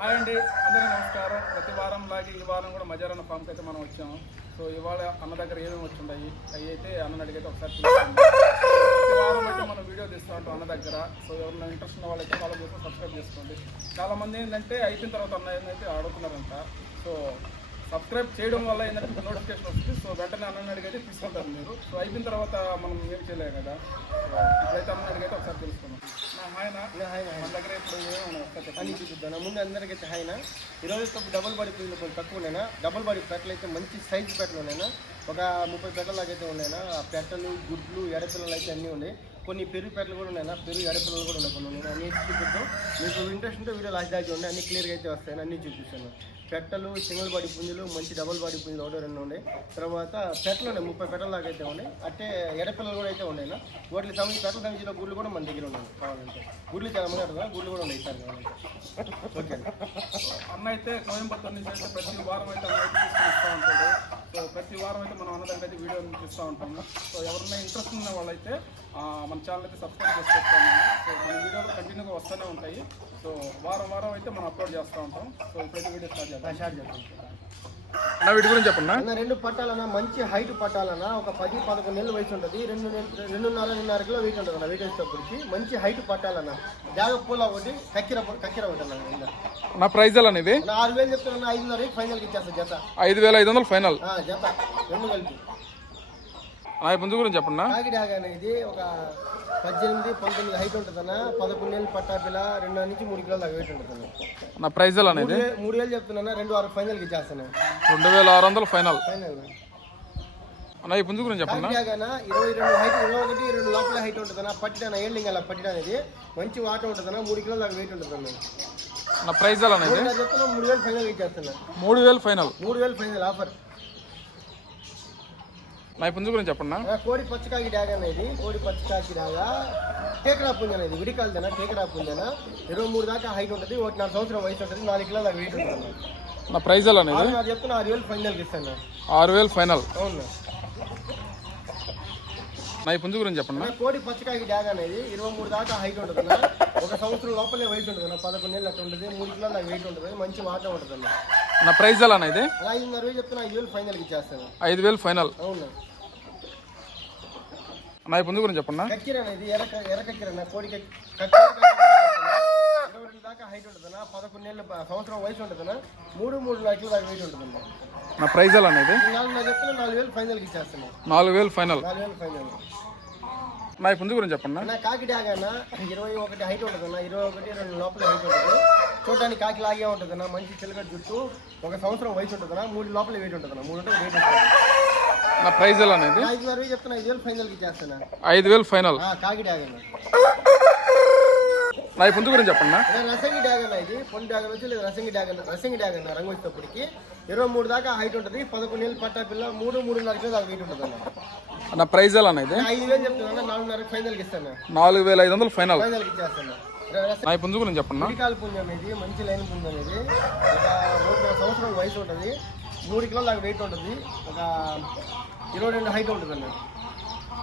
Hi అండి, అందరికీ నమస్కారం. ప్రతి వారం లాగే ఈ వారం కూడా మజారాన్న ఫామ్కి అయితే మనం వచ్చాము. సో ఇవాళ అన్న దగ్గర ఏమేమి వచ్చున్నాయి అవి అయితే అన్న అడిగైతే ఒకసారి చూస్తాము. ప్రతి వారం అయితే మనం వీడియో తీస్తూ ఉంటాం అన్న దగ్గర. సో ఎవరైనా ఇంట్రెస్ట్ ఉన్న వాళ్ళైతే వాళ్ళ కోసం సబ్స్క్రైబ్ చేసుకోండి. చాలామంది ఏంటంటే అయిపోయిన తర్వాత అన్న ఏంటంటే అడుగుతున్నారంట. సో సబ్స్క్రైబ్ చేయడం వల్ల ఏంటంటే నోటిఫికేషన్ వస్తుంది. సో వెంటనే అన్న అడిగైతే తీసుకుంటారు మీరు. సో అయిపోయిన తర్వాత మనం ఏం చేయలేము కదా. ఇప్పుడైతే అన్న అడిగైతే ఒకసారి తెలుసుకున్నాం. మన దగ్గర ఇప్పుడు అని చూపిద్దాను ముందు అందరికైతే హాయినా. ఈరోజు డబుల్ బాడీ పీజులు కొంచెం తక్కువ ఉన్నాయినా. డబుల్ బాడీ పెట్టలు అయితే మంచి సైజు పెట్టలు ఉన్నాయినా. ఒక 30 పెట్టలు లాగైతే ఉన్నాయినా. ఆ పెట్టలు, గుడ్లు, ఎడపిల్లలు అయితే అన్నీ ఉన్నాయి. కొన్ని పెరుగు పెట్టలు కూడా ఉన్నాయినా. పెరుగు ఎడపిల్లలు కూడా ఉన్నాయి కొన్ని ఉన్నాయి. అన్నీ చూపిద్దాం. మీకు ఇంట్రెస్ట్ ఉంటే వీడియో లాస్ట్ దాకా ఉండే అన్ని క్లియర్గా అయితే వస్తాయని అన్నీ చూపిస్తాను. పెట్టలు, సింగిల్ బాడీ పుంజులు, మంచి డబుల్ బాడీ పుంజులు ఒకటి రెండు ఉన్నాయి. తర్వాత పెట్టలు ఉన్నాయి, 30 పెట్టల దాకా అయితే ఉన్నాయి. అంటే ఎడపిల్లలు కూడా అయితే ఉన్నాయినా. వాటికి సంబంధించి పెట్టల సంబంధించిన గుడ్లు కూడా మన దగ్గర ఉన్నాయి. కావాలంటే గుడ్లు చాలా మంది అడుగుతారు, గుడ్లు కూడా ఉన్నాయి సార్ కావాలంటే. ఓకే అన్న అయితే కోయంబత్తూరు నుంచి అయితే ప్రతి వారం అయితే అన్న అయితే తీసుకొని ఇస్తూ ఉంటాడు. సో ప్రతి వారం అయితే మనం అన్న దగ్గర అయితే వీడియో చూస్తూ ఉంటాము. సో ఎవరైనా ఇంట్రెస్ట్ ఉన్న వాళ్ళైతే మన ఛానల్ అయితే సబ్స్క్రైబ్ చేసుకుంటాము. సో మన వీడియోలు కంటిన్యూగా వస్తూనే ఉంటాయి. సో వారం వారం అయితే మనం అప్లోడ్ చేస్తూ ఉంటాం. సో ఇప్పుడైతే వీడియో స్టార్ట్ చేద్దాం. నా వీటి గురించి చెప్పండి. రెండు పట్టాలన్నా మంచి హైట్ పట్టాలన్నా ఒక 10-11 నెలల వయసు ఉంటుంది. 2.5 కిలో వెయిట్ ఉంటుంది అన్న. వెయిట్ వేసేటప్పటికి మంచి హైట్ పట్టాలన్నా. జాగ పూల ఒకటి కక్కిర ఉంటుంది. నా ప్రైజ్ ఎలా అనేది 6,000 చెప్తున్నా. 5,500 ఫైనల్కి ఇచ్చేస్తా జత. 5,500 ఫైనల్ జత రెండు కలిపి. పుంజు గురించి చెప్పండి. కాకిడాగ అనేది ఒక 18-19 హైట్ ఉంటుందన్న. 11 నెలలు పట్టాపిల్ల. 2 నుంచి 3 కిలోల దాకా వెయిట్ ఉంటుంది. నా ప్రైజ్ ఎలా అనేది 3,000 చెప్తున్నా. 2,600 ఫైనల్కి ఇచ్చేస్తాను. 2,600 ఫైనల్. ఫైనల్ ఈ పుంజు గురించి చెప్పండి. 22 హైట్, 21 లోపల హైట్ ఉంటుందన్న. పట్టిన ఏళ్ళింగ్ అలా పట్టిన అనేది మంచి వాటర్ ఉంటుందన్న. 3 కిలోల దాకా వెయిట్ ఉంటుందన్న. నా ప్రైజ్ ఎలా అనేది చెప్తున్నా. 3,000 ఫైనల్ ఇచ్చేస్తున్నా. 3,000 ఫైనల్. 3,000 final offer. నా పుంజు గురించి చెప్పండి. కోడి పచ్చకాకి డాగ్ అనేది. కోడి పచ్చకాకి డాగా టేకడా పుంజ అనేది. విడికాలదన టేకడా పుంజన. 23 దాకా హైట్ ఉంటుంది. 1.5 సంవత్సరం వయసు ఉంటుంది. 4 కిలోల దాకా వెయిట్ ఉంటుంది. నా ప్రైజ్ ఎలా అనేది చెప్తున్నా. 6,000 ఫైనల్కి ఇస్తాను. 6,000 ఫైనల్. అవును. నా పుంజు గురించి చెప్పండి. కోడి పచ్చకాకి డాగ్ అనేది 23 దాకా హైట్ ఉంటుంది. 1 సంవత్సరం లోపలే వయసు ఉంటుంది. 11 నెలలు అట్లా ఉంటుంది. 3 కిలోల దాకా వెయిట్ ఉంటుంది. మంచి వాటర్ ఉంటుంది. నా ప్రైజ్ ఎలా అనేది 5,500 చెప్తున్నా. 5,000 ఫైనల్కి ఇచ్చేస్తాను. 5,000 ఫైనల్. అవును. నా పుంజు గురించి చెప్పండి. కక్కిర అనేది ఎర్రకక్కిర. కోడి కక్కిర 22 దాకా హైట్ ఉంటుంది. 11 నెలలు సంవత్సరం వయసు ఉంటుంది. 3.5 కిలో దాకా వెయిట్ ఉంటుంది. నా ప్రైజ్ ఎలా అనేది చెప్తున్నా. 4,000 ఫైనల్కి ఇచ్చేస్తాను. 4,000 ఫైనల్. 4,000 ఫైనల్. నా పుంజు గురించి చెప్పండి. కాకి డాగ్ అన్న 21 హైట్ ఉంటుంది. 21-2 లోపల హైట్ ఉంటుంది. చూడడానికి కాకి లాగే ఉంటుంది. మంచి చిలకడ జుట్టు. 1 సంవత్సరం వయసు ఉంటుంది. 3 లోపల వెయిట్ ఉంటుంది. 3 అంటే వెయిట్ ఇస్తాను. నా ప్రైజ్ ఎలా అనేది 5,500 చెప్తున్నా. 5,000 ఫైనల్కి ఇచ్చేస్తాను. 5,000 ఫైనల్. కాకి డాగ్ అన్న. నా పుంజు గురించి చెప్పండి. రసంగి డాగ్ అన్న. ఇది పొండి డాగ్ వచ్చి లేదు. రసంగి డాగ్ అన్న. రంగు వచ్చేటప్పటికి 23 దాకా హైట్ ఉంటుంది. 11 నెలలు పట్టా పిల్ల. 3-3.5 కిలో దాకా వెయిట్ ఉంటుంది అన్న. నా ప్రైజ్ ఎలా అనేది 5,000 చెప్తున్నా. 4,500 ఫైనల్కి ఇస్తాను. 4,500 ఫైనల్. ఫైనల్కి ఇచ్చేస్తాను. నా పుంజు గురించి చెప్పండి. ఉడికాల పుంజ అనేది మంచి లైన్ పుంజ అనేది. ఒక 1 సంవత్సరం వయసు ఉంటుంది. 3 కిలోల దాకా వెయిట్ ఉంటుంది. ఒక 22 హైట్ ఉంటుంది అన్న.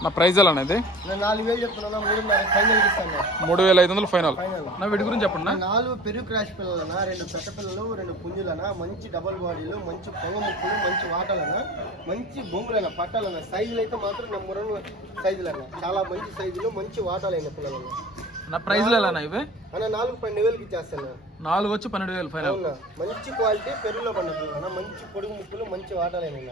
నా ప్రైజ్ ఎలా అనేది 4,000 చెప్తున్నా. 3,500 ఫైనల్కి ఇస్తాను. 3,500 ఫైనల్. ఫైనల్. నా వీటి గురించి చెప్పండి. 4 పెరుగు క్రాష్ పిల్లలన్నా. 2 పెట్ట పిల్లలు, 2 పుంజులన్నా. మంచి డబల్ బాడీలు, మంచి పొంగ ముక్కులు, మంచి వాటలన్నా, మంచి బొంగులన్నా, పట్టాలన్నా. సైజులు అయితే మాత్రం నెంబర్ 1 సైజులన్నా. చాలా మంచి సైజులు, మంచి వాటాలైన పిల్లలన్నా. నా ప్రైజ్లు ఎలా ఇవి అన్న 4,12,000కి ఇచ్చేస్తాను. 4 వచ్చి 12,000 ఫైనల్. మంచి క్వాలిటీ పెరుగులో పండ పిల్లలన్నా. మంచి పొడుగు ముక్కులు, మంచి వాటాలైన.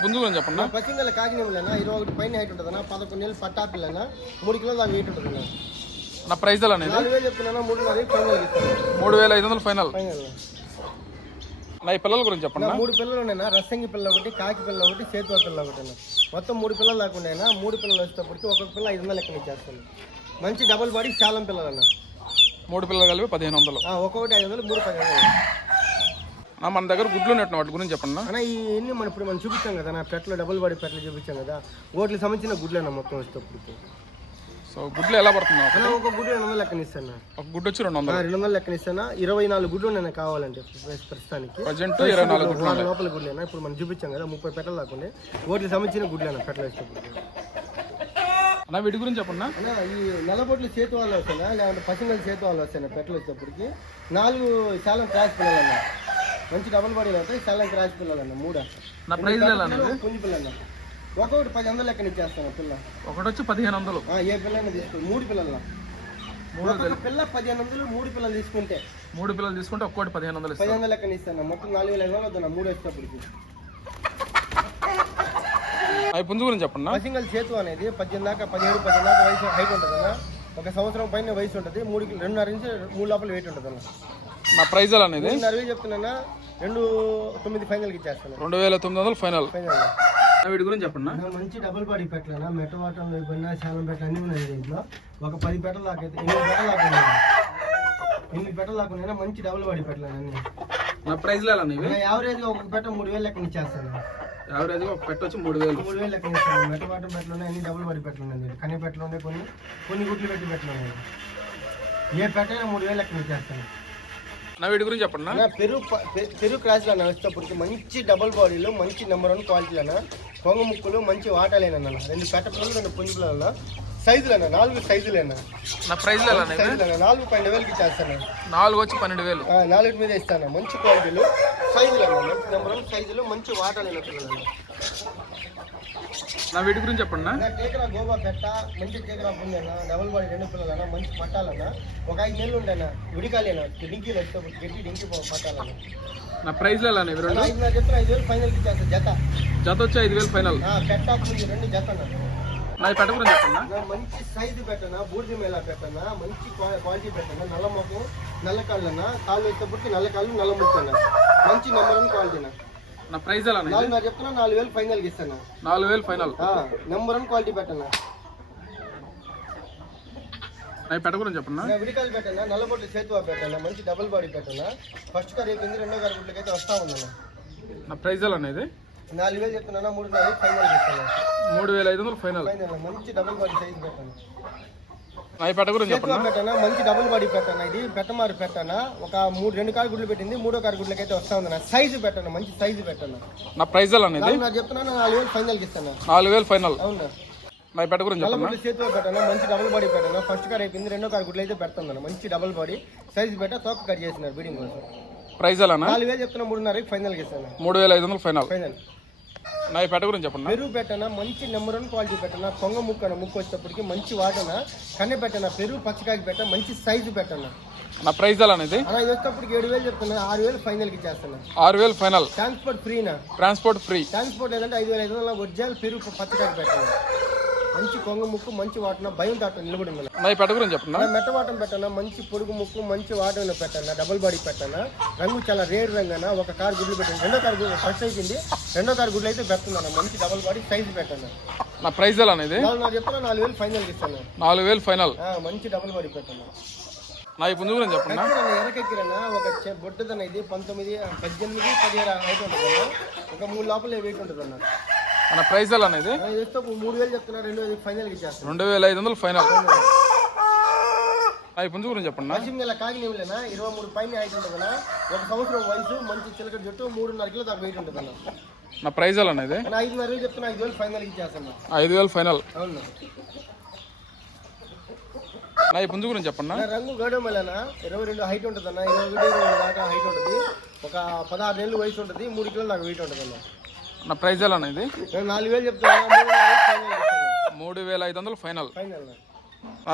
పుంజు గురించి చెప్పండి. పచ్చింగల కాకినేములన్నా. 21 పైన హైట్ ఉంటుందన్నా. 11 నెలలు పట్టా పిల్లన్నా. 3 కిలోల దాకా వెయిట్ ఉంటుంది. నా ప్రైజ్ ఎలా అనేది 4,000 చెప్తున్నా. 3,500 ఫైనల్ ఇస్తాను. 3,500 ఫైనల్. ఫైనల్. నా ఈ పిల్లల గురించి చెప్పండి. 3 పిల్లలు ఉన్నాయినా. రసంగి పిల్ల ఒకటి, కాకి పిల్ల ఒకటి, సేతువ పిల్ల ఒకటి అన్న. మొత్తం 3 పిల్లలు దాకా ఉన్నాయినా. 3 పిల్లలు వచ్చేటప్పటికి ఒక్కొక్క పిల్ల 500 లెక్కన ఇచ్చేస్తాను. మంచి డబుల్ బాడీ శాలం పిల్లలన్న. 3 పిల్లలు కలిపి 1,500. ఒక్కొక్కటి 500, 3 1500. మన దగ్గర గుడ్లు ఉన్నట్టు వాటి గురించి చెప్పండి. అన్న ఇవన్నీ మనం చూపించాం కదా. నా పెట్టలు డబుల్ బాడీ పెట్టలు చూపించాం కదా. వాటికి సంబంధించిన గుడ్లేనా మొత్తం వచ్చేటప్పటికి. సో గుడ్లు ఎలా పడుతున్నావు? ఒక గుడ్డు 200 లెక్కన ఇస్తాను. ఒక గుడ్డు వచ్చి 200. 200 లెక్కన ఇస్తాను. 24 గుడ్లు నేను కావాలంటే ప్రస్తుతానికి. 24 గుడ్లు లోపల గుడ్లేనా. ఇప్పుడు మనం చూపించాం కదా 30 పెట్టలు దాకా. వాటికి సంబంధించిన గుడ్లేనా పెట్టలు వేసేటప్పుడు. అన్న వీటి గురించి చెప్పన్నా. అన్న ఈ నల్లబొట్లు చేతి వాళ్ళు వస్తానా లేదంటే పసింగల్ చేతి వాళ్ళు వస్తాయి పెట్టలు వచ్చేటప్పటికి 4 శాలం క్రాస్ పిల్లలన్న, మంచి డబుల్ బాడీలు అవుతాయి. శాలం క్రాస్ పిల్లలన్న 3. నా ప్రైజ్ అనేది పుంజి పిల్లన్న ఒకటి 1000 లెక్కన ఇచ్చేస్తాను పిల్ల. ఒకటి వచ్చి 1500. ఏ పిల్లైనా తీసుకో 3 పిల్లల పిల్ల 1500, 3 పిల్లలు తీసుకుంటే 3 పిల్లలు తీసుకుంటే ఒక్కోటి 1500 1500 లెక్కన ఇస్తాను. మొత్తం 4500 వద్దా 3 వచ్చేటప్పటికి. అవి పుంజు గురించి చెప్పన్నా. పసింగల్ చేతు అనేది 18 దాకా 17 దాకా వయసు హైట్ ఉంటుంది అన్న. 1 సంవత్సరం పైన వయసు ఉంటుంది. 2.5 నుంచి 3 లోపల వెయిట్ ఉంటుంది అన్న. నా ప్రైజ్ అనేది 2.5 చెప్తున్నా 2,900 ఫైనల్కి ఇచ్చేస్తాను. 2900 ఫైనల్. వీటి గురించి చెప్పన్నా. మంచి డబుల్ బాడీ పెట్టలేనా మెట్టవాటం అయిపోయినా శాలం పెట్ట అన్నీ ఉన్నాయి దీంట్లో. ఒక 10 పెట్టలు దాకా అయితే 8 పెట్టలు దాకా ఉన్నాయి. 8 పెట్టలు దాకా ఉన్నాయి. మంచి డబుల్ బాడీ పెట్టలేను అన్ని. నా ప్రైజ్ యావరేజ్గా ఒక పెట్ట 3000 లెక్కన ఇచ్చేస్తాను. యావరేజ్గా ఒక పెట్ట వచ్చి 3000 లెక్కన ఇస్తాను. మెట్టవాటం పెట్టలు ఉన్నాయి, అన్ని డబుల్ బాడీ పెట్టలు ఉన్నాయి. కనీ పెట్టలు ఉన్నాయి, కొన్ని గుడ్లు పెట్టి పెట్టలు ఉన్నాయి. ఏ పెట్టైనా 3000 లెక్కన ఇచ్చేస్తాను. నా వీటి గురించి చెప్పండి. పెరుగు క్రాస్లో వచ్చేటప్పటికి మంచి డబుల్ బాడీలో మంచి నెంబర్ 1 క్వాలిటీలన్నా, కొంగ ముక్కులు మంచి వాటాలేనన్న. 2 పెట్టలు 2 పుంజులన్నా, సైజులన్నా 4 సైజులేనా. నా ప్రైజ్ 4,12,000కి ఇచ్చేస్తాను. 4 వచ్చి 12,000. 4 మీద ఇస్తాను. మంచి క్వాలిటీలు సైజులన్నా, మంచి నెంబర్ 1 సైజులు మంచి వాటాలేన పిల్లలన్నా. నా వీటి గురించి చెప్పండి. టేకరా గోవా పెట్ట మంచి టేకరా పుంజన్నా, డబుల్ బాడీ 2 పిల్లలన్నా, మంచి పట్టాలన్నా. ఒక 5 నెలలు ఉంటాయన్నా, విడికాలేనా డింకీలు వచ్చేటప్పుడు గట్టి డింకి పట్టాలన్నా. నా ప్రైజ్ 5,000 ఫైనల్కి ఇచ్చేస్తాను. జత వచ్చి 5,000 ఫైనల్. పెట్ట 2 జత. నా పెట్ట గురించి చెప్పండి. మంచి సైజు పెట్టనా, బూర్జి మేళ పెట్టనా, మంచి క్వాలిటీ పెట్టనా, నల్ల మొక్క నల్ల కాళ్ళన్నా, కాళ్ళు వచ్చేటప్పటికి నల్ల కాళ్ళు నల్ల ముక్కన్నా, మంచి నెంబర్ 1 క్వాలిటీనా. నా ప్రైజ్ నా చెప్తున్నా 4,000 ఫైనల్కి ఇస్తాను. 4,000 ఫైనల్. నెంబర్ 1 క్వాలిటీ పెట్టనా. నా పెట్ట గురించి చెప్పండి. విడికాయలు పెట్టనా, నల్లబొట్లు చేతువా పెట్టనా, మంచి డబుల్ బాడీ పెట్టనా. ఫస్ట్ కార్ అయిపోయింది, 2వ కార్ గుడ్లకైతే వస్తా ఉందన్న. నా ప్రైజ్ అనేది 4,000 చెప్తున్నా, 3,500 ఫైనల్ ఇస్తాను. 3,500 ఫైనల్. మంచి డబుల్ బాడీ సైజ్ పెట్టాను. నా పెట్ట గురించి చెప్పండి. పెట్టనా, మంచి డబుల్ బాడీ పెట్టనా. ఇది పెట్టమారు పెట్టనా, ఒక 2 కారు గుడ్లు పెట్టింది, 3వ కారు గుడ్లకైతే వస్తా ఉందన్న. సైజు పెట్టనా, మంచి సైజు పెట్టనా. నా ప్రైజ్ అనేది నా చెప్తున్నా 4,000 ఫైనల్కి ఇస్తాను. 4,000 ఫైనల్. అవునా. నా పెట్ట గురించి నల్లబొట్లు చేతిలో పెట్టనా, మంచి డబుల్ బాడీ పెట్టనా. ఫస్ట్ కార్ అయిపోయింది, 2వ కారు గుడ్లు అయితే పెడుతుందన్న. మంచి డబుల్ బాడీ సైజు పెట్ట తోక కట్ చేసినారు బీడింగ్ కోసం. ప్రైజ్ 4,000 చెప్తున్నా, 3,500 ఫైనల్కి ఇస్తాను. 3,500 ఫైనల్. ఫైనల్. నా పెట్ట గురించి చెప్పండి. పెరుగు పెట్టనా, మంచి నెంబర్ 1 క్వాలిటీ పెట్టనా, కొంగ ముక్కన ముక్కు వచ్చేటప్పటికి మంచి వాటన, కన్నె పెట్టనా, పెరుగు పచ్చికాయకి పెట్ట మంచి సైజు పెట్టనా. నా ప్రైజ్ అనేది అలా ఇది వచ్చేటప్పటికి 7,000 చెప్తున్నా, 6,000 ఫైనల్కి ఇచ్చేస్తున్నా. 6,000 ఫైనల్. ట్రాన్స్పోర్ట్ ఫ్రీనా. Transport free. ట్రాన్స్పోర్ట్ ఏదంటే 5,500 ఒరిజినల్ పెరుగు పచ్చికాయకి పెట్టాను. మంచి కొంగ ముక్కు మంచి వాటన, భయం తాట నిలబడి ఉంది. నా పెట్ట గురించి చెప్పండి. మెట్టవాటం పెట్టనా, మంచి పొడుగు ముక్కు మంచి వాటన పెట్టాను. డబుల్ బాడీ పెట్టాను. రంగు చాలా రేర్ రంగన. 1 కారు గుడ్లు పెట్టాను, 2వ కారు గుడ్లు ఫస్ట్ అయిపోయింది, 2వ కారు గుడ్లు అయితే పెడుతున్నాను. మంచి డబుల్ బాడీ సైజు పెట్టాను. నా ప్రైజ్ అనేది నా చెప్తున్నా 4,000 ఫైనల్కి ఇస్తాను. 4,000 ఫైనల్. మంచి డబుల్ బాడీ పెట్టాను. నా పుంజు గురించి చెప్పండి. ఎరకెక్కిరన్నా ఒక బొడ్డదన్న, ఇది 19, 18, 17 హైట్ ఉంటుంది. ఒక 3 లోపల వెయిట్ ఉంటుంది అన్న. మన ప్రైజ్ అనేది 3,000 చెప్తున్నా, 2,500 ఫైనల్కి ఇచ్చేస్తాను. 2,500 ఫైనల్. నా పుంజు గురించి చెప్పండి. పశ్చిమ కాకినేవులేనా 23 పైన హైట్ ఉంటుందన్నా. 1 సంవత్సరం వయసు, మంచి చిలక జట్టు, 3.5 కిలో దాకా వెయిట్ ఉంటుందన్న. నా ప్రైజ్ అనేది 5,500 చెప్తున్నా, 5,000 ఫైనల్కి ఇచ్చేస్తాను. 5,000 ఫైనల్. అవును. నా పుంజు గురించి చెప్పండి. రంగు గడమలనా 22 హైట్ ఉంటుందన్న. 21 దాకా హైట్ ఉంటుంది. ఒక 16 నెలలు వయసు ఉంటుంది, 3 కిలోల దాకా వెయిట్ ఉంటుందన్న. నా ప్రైజ్ అనేది 4,000 చెప్తున్నా, 3,500 ఫైనల్. ఫైనల్.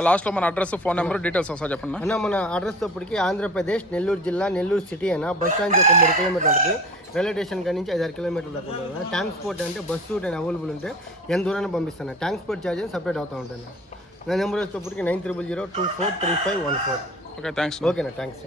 లాస్ట్లో మన అడ్రస్, ఫోన్ నెంబర్, డీటెయిల్స్ ఒకసారి చెప్పండి. అన్న మన అడ్రస్ తోప్పటికి ఆంధ్రప్రదేశ్ నెల్లూరు జిల్లా, నెల్లూరు సిటీ అయినా బస్ స్టాండ్ ఒక 3 కిలోమీటర్లు ఉంటుంది. రైల్వే స్టేషన్ కాడి నుంచి 5-6 కిలోమీటర్ల దాకా ఉంటుంది. ట్రాన్స్పోర్ట్ అంటే బస్సు రూట్ అని అవైలబుల్ ఉంటే ఎంత దూరాన్ని పంపిస్తాను. ట్రాన్స్పోర్ట్ ఛార్జెస్ సపరేట్ అవుతూ ఉంటుంది. నా నెంబర్ వచ్చేటప్పటికి 9002243514. Okay, thanks. ఓకేనా, థ్యాంక్స్.